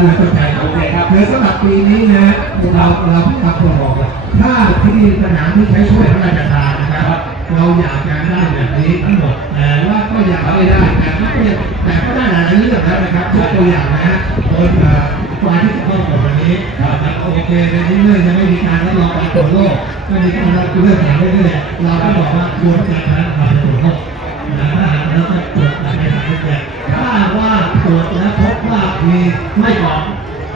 ดูเข้าใจโอเคครับเดี๋ยวสำหรับปีนี้นะเราเราทำตัวบอกว่าถ้าที่สนามที่ใช้ช่วยพระราชทานนะครับ เราอยากจะได้แบบนี้ทั้งหมดแต่ว่าก็อยากไม่ได้แต่ก็ยังแต่ก็ได้หลายเรื่องแล้วนะครับยกตัวอย่างนะฮะโดยเอ่อฝ่ายที่จะต้องบอกวันนี้นะครับโอเคในนี้เรื่องยังไม่มีการรับรองการตรวจโรคไม่มีการรับเรื่องอย่างเรื่อยๆเราก็บอกว่าควรจะทำการตรวจโรคนะถ้าหากเราจะตรวจในทางที่แจ้ถ้าว่าตรวจแล้วพบ มีไม่เหมาะ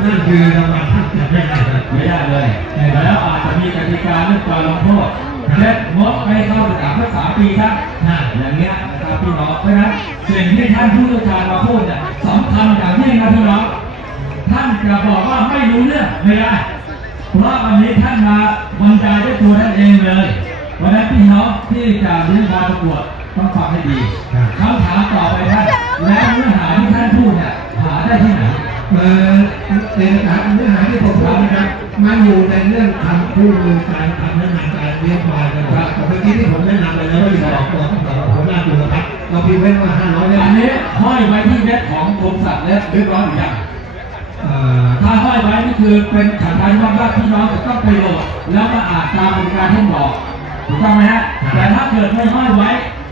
นั่นคือระหว่างท่านจะไม่ได้ครับไม่ได้เลยแล้วอาจจะมีกติกาเรื่องการลงโทษเช่นงดไม่เข้าสนามเพื่อสามปีครับอย่างเงี้ยนะครับพี่น้องเพราะฉะนั้นสิ่งที่ท่านผู้เชี่ยวชาญมาพูดเนี่ยสำคัญอย่างยิ่งนะพี่น้องท่านจะบอกว่าไม่รู้เรื่องไม่ได้ เพราะวันนี้ท่านมาบรรยายด้วยตัวท่านเองเลยวันนั้นพี่น้องที่จะเลี้ยงการประกวดต้องฟังให้ดีคำถามต่อไปท่านแล้วเนื้อหาที่ท่านพูดเนี่ยหา ได้ที่ไหนเอ่อเอกสารเนื้อหาที่ผมพูดนะครับมันอยู่ในเรื่องทำคู่มือการทำแนะนำการเลี้ยงควายนะครับแต่เมื่อกี้ที่ผมแนะนำไปแล้วว่าอยู่สองตัวต้องต่อหัวหน้าตัวครับเราพิมพ์ไว้ว่าห้าร้อยเล่อันนี้ห้อยไว้ที่เว็บของกรมสัตว์และเรียบร้อยหรือยังเอ่อถ้าห้อยไว้นี่คือเป็นขันการว่าพี่น้องจะต้องไปโหลดแล้วมาอ่านตามบริการที่บอกถูกต้องไหมฮะแต่ถ้าเกิดไม่ห้อยไว้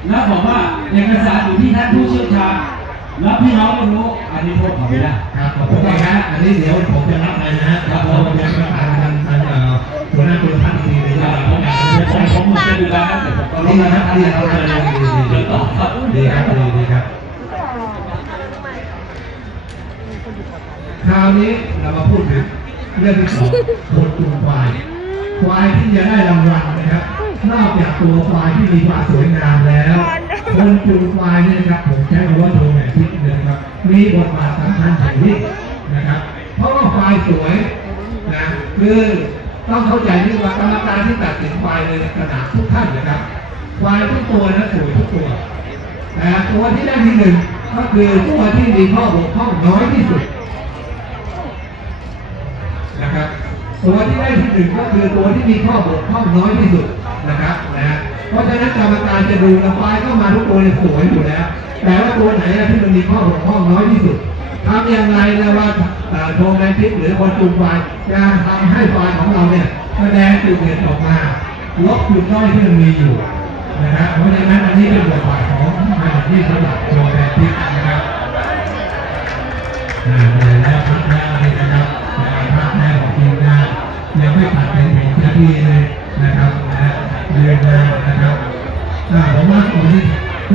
แล้วบอกว่าเอกสารอยู่ที่ท่านผู้เชี่ยวชาญ แล้วพี่น้องไม่รู้อันนี้โทษเขาไม่ได้ครับขอบคุณมากนะอันนี้เดี๋ยวผมจะรับไปนะฮะครับเราจะประสานทางทางเอ่อหัวหน้าตัวท่านอีกทีหนึงคนะรับคผรับมผมผมผมจะดูแลนะแต่ผมก็ดีรู้นะนะคครัรับบดีครับดีครับดีดีเดี๋ยวต่อครับดีครับดีดีครับคราวนี้เรามาพูดถึงเรื่องที่สองคนจูงควายควายที่จะได้รางวัลนะครับ นอกจากตัวควายที่มีความสวยงามแล้ว คนจูงควายเนี่ยนะครับผมใช้คำว่าโดแมนทิกนะครับ มีบทบาทสำคัญอย่างยิ่งนะครับ เพราะว่าควายสวยนะคือต้องเข้าใจที่ว่ากรรมการที่ตัดสินควายในสนามทุกท่านนะครับ ควายทุกตัวนะสวยทุกตัวแต่ตัวที่ได้ที่หนึ่งก็คือตัวที่มีข้อบกพร่องน้อยที่สุดนะครับตัวที่ได้ที่หนึ่งก็คือตัวที่มีข้อบกพร่องน้อยที่สุด นะครับนะเพราะฉะนั้นกรรมการจะดูกระควายเข้ามาทุกตัวเนี่ยสวยอยู่แล้ว แต่ว่าตัวไหนที่มันมีข้อบกพร่องน้อยที่สุดทำอย่างไรนะว่าโทรแมนทิปหรือคนจูงควายจะทำให้ควายของเราเนี่ยแสดงจุดเด่นออกมาลบจุดด้อยที่มันมีอยู่นะครับเพราะฉะนั้นอันนี้เป็นบทบาทของงานที่สำหรับโทรแมนทิปนะครับอ่าแล้วพักแล้วนี่นะครับ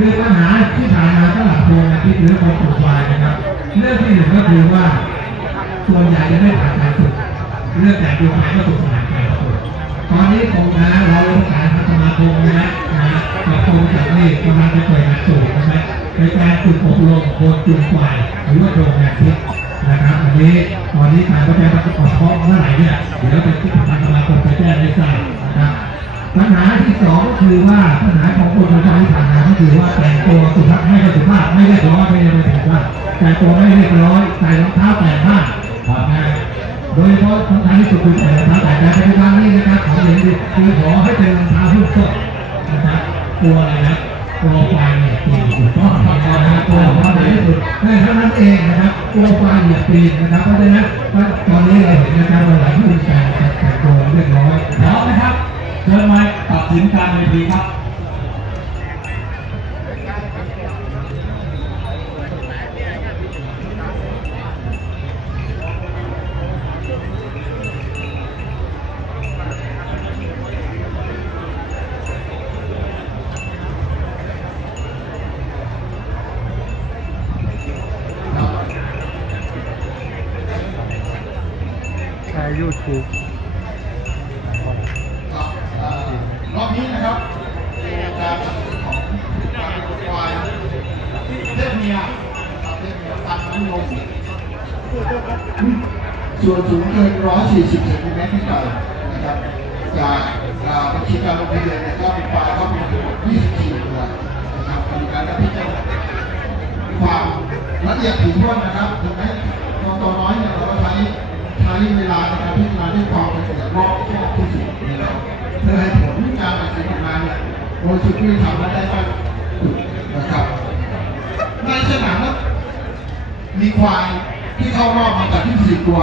คือปัญหาที่ผ่านมาตลาดโพงอาทิตย์หรือคนปลูกควายนะครับ เรื่องที่หนึ่งก็คือว่าส่วนใหญ่จะไม่ผ่านการฝึกเรื่องแต่ดวงแผนก็ถูกผ่านการฝึกตอนนี้ผมนะเราประสานพัฒนาคมนะนะกับกรมจากนี่กำลังจะเปิดหลักสูตรนะครับในการฝึกอบรมโคนจูงควายหรือว่าโดมแมททิกนะครับอันนี้ตอนนี้ทางประชาชนประกอบเมื่อไหร่เนี่ยเดี๋ยวเป็นที่ทางสมาคมจะแจ้งให้ทราบนะครับ ปัญหาที่สองก็คือว่าปัญหาของคนประชาชนที่ผ่านมาก็คือว่าแต่งตัวสุภาพไม่สุภาพไม่เรียบร้อยไม่ได้ไม่แต่งว่าแต่งตัวไม่เรียบร้อยใส่รองเท้าแตะผ้านะโดยเฉพาะสำคัญที่สุดคือใส่รองเท้าแตะแต่ปัจจุบันนี้นะครับขอเรียนคือขอให้เป็นรองเท้าหุ้มส้นนะครับกลัวอะไรนะกลัวไฟเนี่ยตีถูกต้องนะครับกลัวเพราไหนที่สุดนั่นเท่านั้นเองนะครับกลัวไฟเหยียตีนนะครับเพราะฉะนั้นตอนนี้เราเห็นนะครับว่าหลายผู้แต่งแต่งตัวเรียบร้อยพร้อมนะครับ เชิญมาตัดสินการเวทีครับใช้ YouTube รอบนี้นะครับเป็นการตัดสินของการประกวดควายเพศเมียครับเพศเมียตัดน้ำนม ส่วนสูงเกิน 140เซนติเมตรขึ้นไปนะครับ จากอ่าบัญชีการลงทะเบียนเนี่ยก็เป็นควายก็มีทั้งหมด24ตัวนะครับมีการพิจารณาความละเอียดถี่ถ้วนนะครับถึงแม้ตัวตัวน้อยเนี่ยเราก็ใช้ใช้เวลาในการพิจารณาด้วยความละเอียดรอบคอบที่สุดนะครับเพื่อให้ผลการตัดสินออกมาเนี่ยโดยสุดที่ทำและได้มากสุดนะค รับในสนามนั้นมีควายที่เข้ารอบมาจากที่สี่ตัว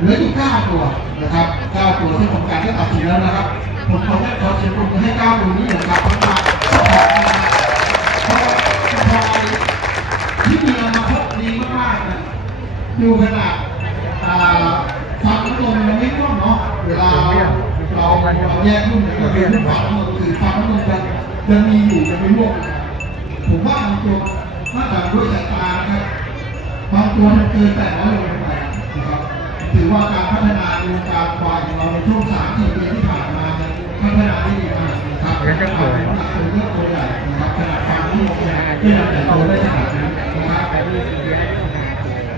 เหลืออยู่เก้าตัวนะครับเก้าตัวที่ผมการได้ตัดสินแล้วนะครับ ผมขอแค่ขอเสียงปรบมือให้เก้าตัวนี้นะครับเพราะว่าพอพอที่มีเรามาพบดีมากๆนะดูขนาดอ่าฟังน้ำนมมันไม่ร่วงเนาะเวลาเราเราเราแยกรุ่นเนี่ยก็คือรุ่นฟังน้ำนมคือฟังน้ำนมจะยังมีอยู่ยังไม่ร่วงผมว่าบางตัวน่าจะด้วยสายตานะครับ บางตัวมันเกินแต่ร้อยโลไปนะครับถือว่าการพัฒนาวงการควายของเราในช่วงสามสี่ปีที่ผ่านมาพัฒนาได้ดีมากนะครับการเป็นตัวเลือกตัวใหญ่นะครับขนาดฟังน้ำนมเนี่ยที่เราแต่งตัวได้ขนาดนั้นนะครับ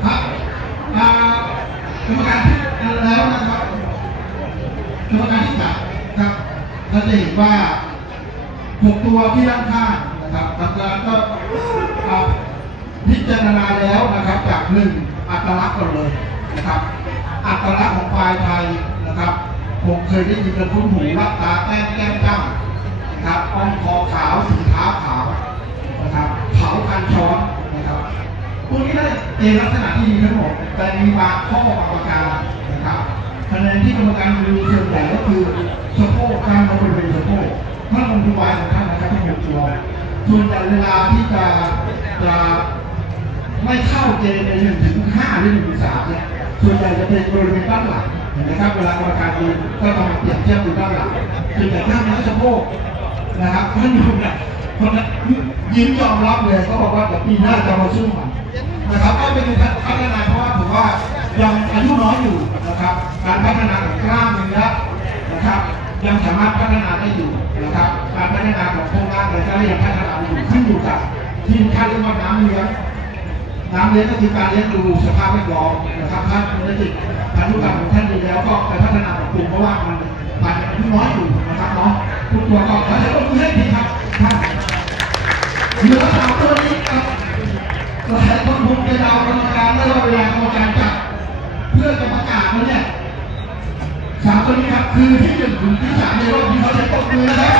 ครับกรรมการที่แล้วนะครับกรรมการที่จัดครับเราจะเห็นว่าหกตัวที่ด้านข้างนะครับกรรมการก็ พิจารณาแล้วนะครับจากหนึ่งอัตลักษณ์ก่อนเลยนะครับ อัตลักษณ์ของควายไทยนะครับ ผมเคยได้ยินกันคุ้นหูรับตาแก้มแก้มจ้ำนะครับอ้อมคอขาวสีเท้าขาวนะครับเขาคันช้อนนะครับพวกนี้ได้เอกลักษณะที่ดีทั้งหมดแต่มีบางข้อบางประการนะครับคะแนนที่กรรมการดูส่วนใหญ่ก็คือสะโพกการบริเวณสะโพกถ้าลงทุนวายของท่านนะครับทั้งหมดตัวส่วนใหญ่เวลาที่จะจะ ไม่เข้าเกณฑ์ในหนึ่งถึงห้าหรือหนึ่งถึงสามเนี่ยส่วนใหญ่จะเป็นบริเวณด้านหลังเห็นไหมครับเวลากรรมการดูก็ต้องเปรียบเทียบดูด้านหลังส่วนใหญ่กล้ามนื้อสะโพกนะครับท่านผู้ชมเนี่ยคนนั้นยิ้มยอมรับเลยเขาบอกว่าเดี๋ยวปีหน้าจะมาสู้มันนะครับก็เป็นการพัฒนาเพราะว่าผมว่ายังอายุน้อยอยู่นะครับ การพัฒนาของกล้ามเนื้อนะครับ ยังสามารถพัฒนาได้อยู่นะครับ การพัฒนาของโครงร่างอะไรก็ยังพัฒนาอยู่ขึ้นอยู่กับที่ท่านเรียกว่าน้ำเลี้ยง น้ำเลี้ยงก็คือการเลี้ยงดูสภาพแวดล้อมนะครับท่านได้จิตพันธุกรรมของท่านดีแล้วก็ไปพัฒนาปรับปรุงเพราะว่ามันมันอายุน้อยอยู่นะครับเนาะทุกตัวก็ขอเสียงปรบมือให้ทีครับท่านเหลือสามตัวนี้ครับหลายคนคงจะดากรรมการได้ว่าเวลากรรมการจับเพื่อจะประกาศแล้วเนี่ยสามตัวนี้ครับคือที่หนึ่งถึงที่สามในรอบนี้เขาจะตบมือนะครับ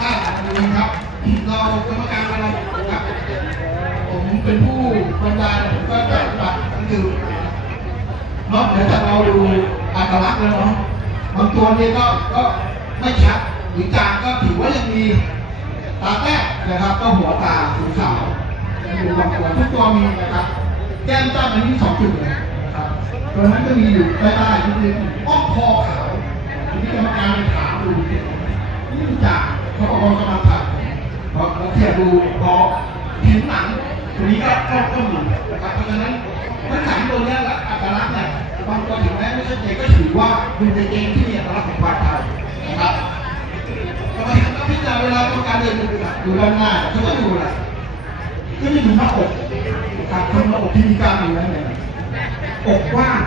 อ่าดูครับเรากรรมการ อนอกเหนือจาเราดูอัตลักษณ์แล้วเนาะบางตัวนี้ก็ก็ไม่ชัดหรือจางก็ถือว่ายังมีตาแก้นะครับก็หัวตาสีขาวดูบางตัวทุกตัวมีนะครับแก้มจ้ำอันนี้สองจุดเลยนะครับตัวนั้นก็มีอยู่ใต้ๆนิดนึงอ้อมคอขาวทีนี้กรรมการไปถามดูดิไม่จักเขาบอกว่ากำลังถ่ายพอเราเทียบดูพอผิวหนังตัวนี้ก็ก็ก็มี เจนก็ถือว่าเป็นในเกณฑ์ที่มีอัตลักษณ์ของควายไทยนะครับกรรมการก็พิจารณาเวลากรรมการเดินดูนะดูด้านหน้าเขาก็ดูอะไรก็จะดูหน้าอกนะครับคนหน้าอกที่มีกล้ามเนื้อเนี่ยอกกว้าง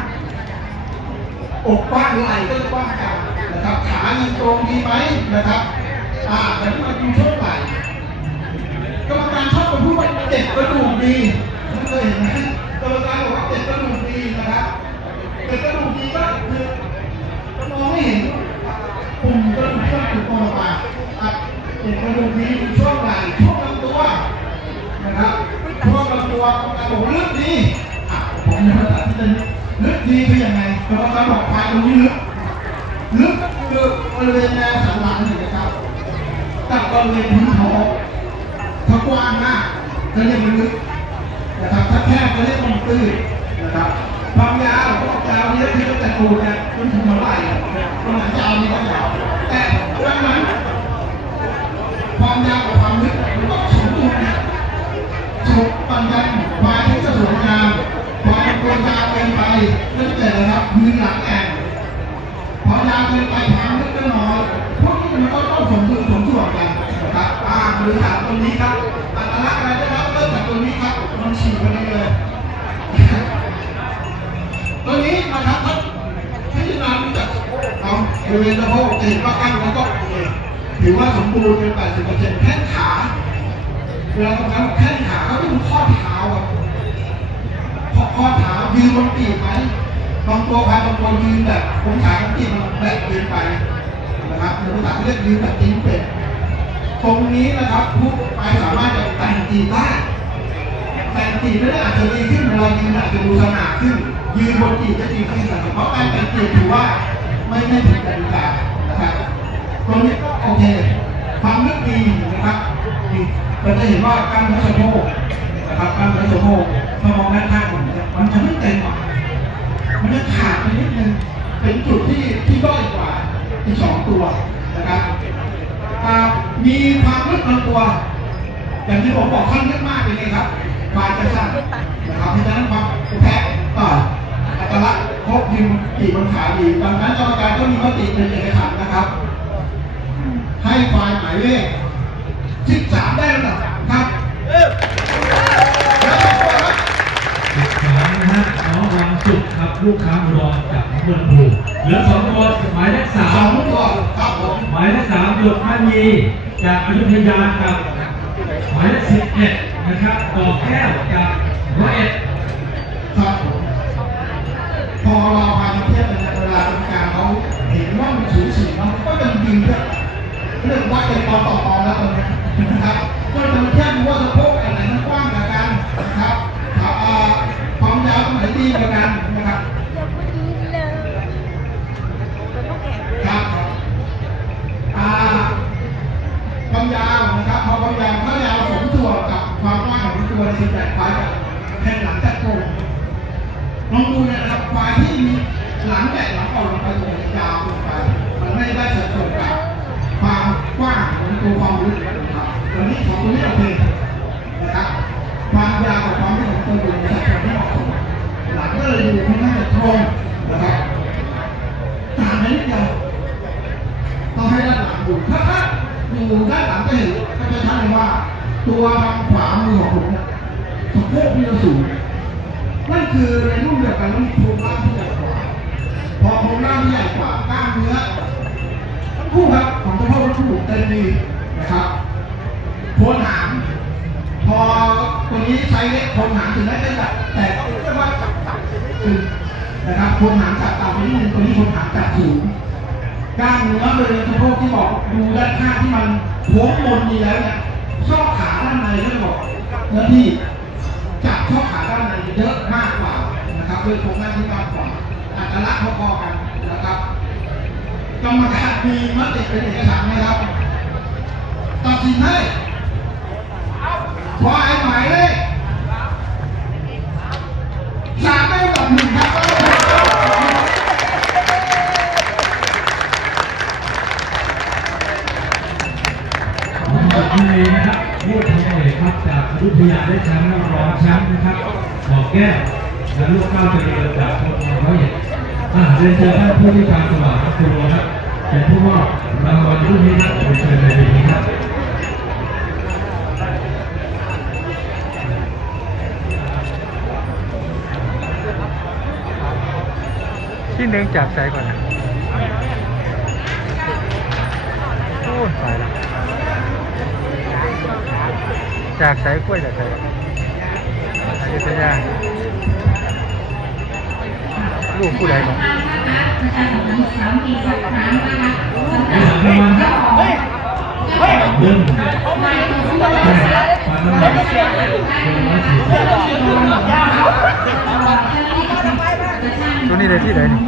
อกกว้างไหล่ก็จะกว้างกลางนะครับขายืนตรงดีไหมนะครับอ่าแต่ที่มาดูช่วไหล่กรรมการชอบมาพูดว่าเจ็บกระดูกดีท่านเคยเห็นไหมกรรมการบอกว่าเจ็บกระดูกดีนะครับ เจ็บกระดูกดีก็คือมองไม่เห็นปุ่มกระดูกช่วงตุ่มออกมาเจ็บกระดูกดีอยู่ช่วงไหล่ช่วงลำตัวนะครับช่วงลำตัวกรรมการบอกลึกดีอะผมจะมาตัดที่จะลึกดีคือยังไงกรรมการบอกควายตรงนี้ลึกลึกคือบริเวณแนวสันหลังเห็นไหมครับกับบริเวณพื้นท้องถ้ากว้างมากจะเรียกมันลึกนะครับถ้าแคบจะเรียกมันตื้นนะครับ ความยาวก็บอกยาวนี่ก็คือตั้งแต่ตูดเนี่ยจนถึงหัวไหล่ประมาณยาวนี่ก็ยาวแต่ดังนั้นความยาวกับความลึกมันก็สมดุลนะสมปัญญาควายที่จะสวยงามควายตัวยาวเกินไปนั่นแต่นะครับยืนหลังแอนพอยาวเกินไปความลึกก็น้อยพวกนี้มันก็ต้องสมดุลสมส่วนกันนะครับอ่าหรือจากตรงนี้ครับอัตลักษณ์อะไรได้รับเริ่มจากตรงนี้ครับมันฉีกไปเลย ตัวนี้นะครับท่านพิจารณาดูจากเอาบริเวณสะโพกจะเห็นว่ากั้นแล้วก็ถือว่าสมบูรณ์เป็น 80%แข้งขาเวลาทำงานแข้งขาเขาต้องข้อเท้าครับข้อข้อเท้ายืนบนปีกไหมบางตัวพายบางตัวยืนแบบองศาของปีกมันแบกเกินไปนะครับในภาษาเรียกยืนแบบตีนเป็ดตรงนี้นะครับผู้ไปสามารถจะแต่งตีได้กีไม่ได้อาจจะดีขึ้นเวลายืนอาจจะดูสง่าขึ้น ยืนบนกีจะดีขึ้นแต่เพราะการแต่งกีถือว่าไม่ไม่ผิดกติกานะครับตรงนี้ก็โอเคความลึกดีนะครับเราจะเห็นว่ากล้ามเนื้อสะโพกนะครับกล้ามเนื้อสะโพกถ้ามองด้านข้างผมเนี่ยมันจะไม่เต็มมันจะขาดไปนิดนึงเป็นจุดที่ที่ด้อยกว่าอีกสองตัวนะครับมีความลึกลำตัว อย่างที่ผมบอกค่อนข้างมากเลยนะครับควายจะสั้นนะครับเพราะฉะนั้นความแพ้ ต่ออัตลักษณ์ครบยืนกี่บนขาดีดังนั้นกรรมการก็มีมติเป็นเอกฉันท์นะครับ ให้ควายหมายเลข13ได้ลำดับครับแล้วต่อไปครับสิบสามนะฮะน้องวังสุขครับลูกค้ารองจากเมืองภูเหลือสองตัวหมายเลขสาสอมงตัวครับผมหมายเลขสามหยดพันยีจากอยุธยากับหมายเลขสิบเอ็ดนะครับต่อแก้วจากร้อยเอ็ด ว่ามันก็จะยิงเรื่องเรื่องวัดเป็นตอนต่อตอนแล้วตอนนี้นะครับก็จะมาเทียบดูว่าสะโพกอันไหนมันกว้างกว่ากันนะครับอ่าอ่าความยาวตรงไหนดีกว่ากันนะครับยังไม่ดีเลยมันต้องแข่งด้วยครับความยาวนะครับพอความยาวถ้ายาวสมส่วนกับความกว้างของตัวในส่วนใหญ่ควายจะแผ่นหลังจะโกงลองดูนะครับควายที่มี คือในรูปเดียวกันแล้วมีโครงร่างที่ใหญ่กว่า พอโครงร่างที่ใหญ่กว่ากล้ามเนื้อทั้งคู่ครับของสะโพกทั้งคู่เต็มดีนะครับโคนหางพอตัวนี้ไซส์เล็กโคนหางถึงแม้จะแบบแต่ต้องเรียกว่าจับต่ำไปนิดนึงนะครับโคนหางจับต่ำไปนิดนึงตัวนี้โคนหางจับสูงกล้ามเนื้อบริเวณสะโพกที่บอกดูด้านข้างที่มันโค้งบนดีแล้วเนี่ยชอขาด้านในก็จะบอกเนื้อที่จับชอขาด้านในเยอะมาก ครับด้วยโครงหน้าที่มากกว่าอัตลักษณ์พอๆกันนะครับกรรมการมีมติเป็นเอกฉันท์นะครับตัดสินให้ควายหมายเลขสามได้กับหนึ่งครับน้องวังยีนะครับลูกทองเอกครับจากอยุธยาได้แชมป์รองแชมป์นะครับบอกแก้ว และลูกเก้าวเจริญจากคนร้อยเอ็ดอ่าเรียนเชิญท่านผู้ที่การสว่างครูครับเป็นผู้มอบรางวัลรุ่นนี้ครับเรียนเชิญในปีนี้ครับที่หนึ่งจากสายก่อนนะโอ้ยตายแล้วจากสายกล้วยจากสายอยุธยา ลูกผู้ใดของเฮ้ยเฮ้ยเรื่องความน้ำหนักเป็นร้อยสี่สิบตัวนี้เลยที่ไหนนี่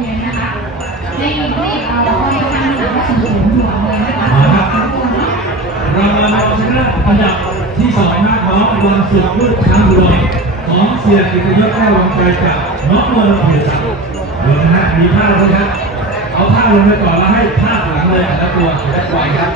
มาครับรางวัลชนะอันดับที่สองนะของวันสุดลูกช้างรวมของเสียกิตยศแก้ววงใจจากน้องเมืองเพียรศักดิ์ ดี๋ยวนะฮะมีภาพด้วยครับ เอาภาพลงไปก่อนแล้วให้ภาพหลังเลยแล้วตัวและไหวครับ